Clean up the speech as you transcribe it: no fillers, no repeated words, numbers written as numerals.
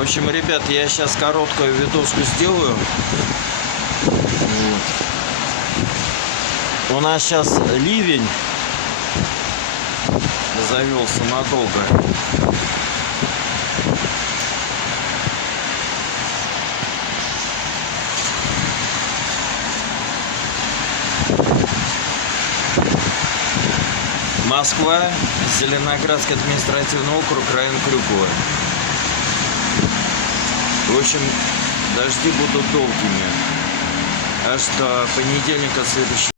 В общем, ребят, я сейчас короткую видоску сделаю. Вот. У нас сейчас ливень завелся надолго. Москва, Зеленоградский административный округ, район Крюково. В общем, дожди будут долгими. Аж до понедельника следующего.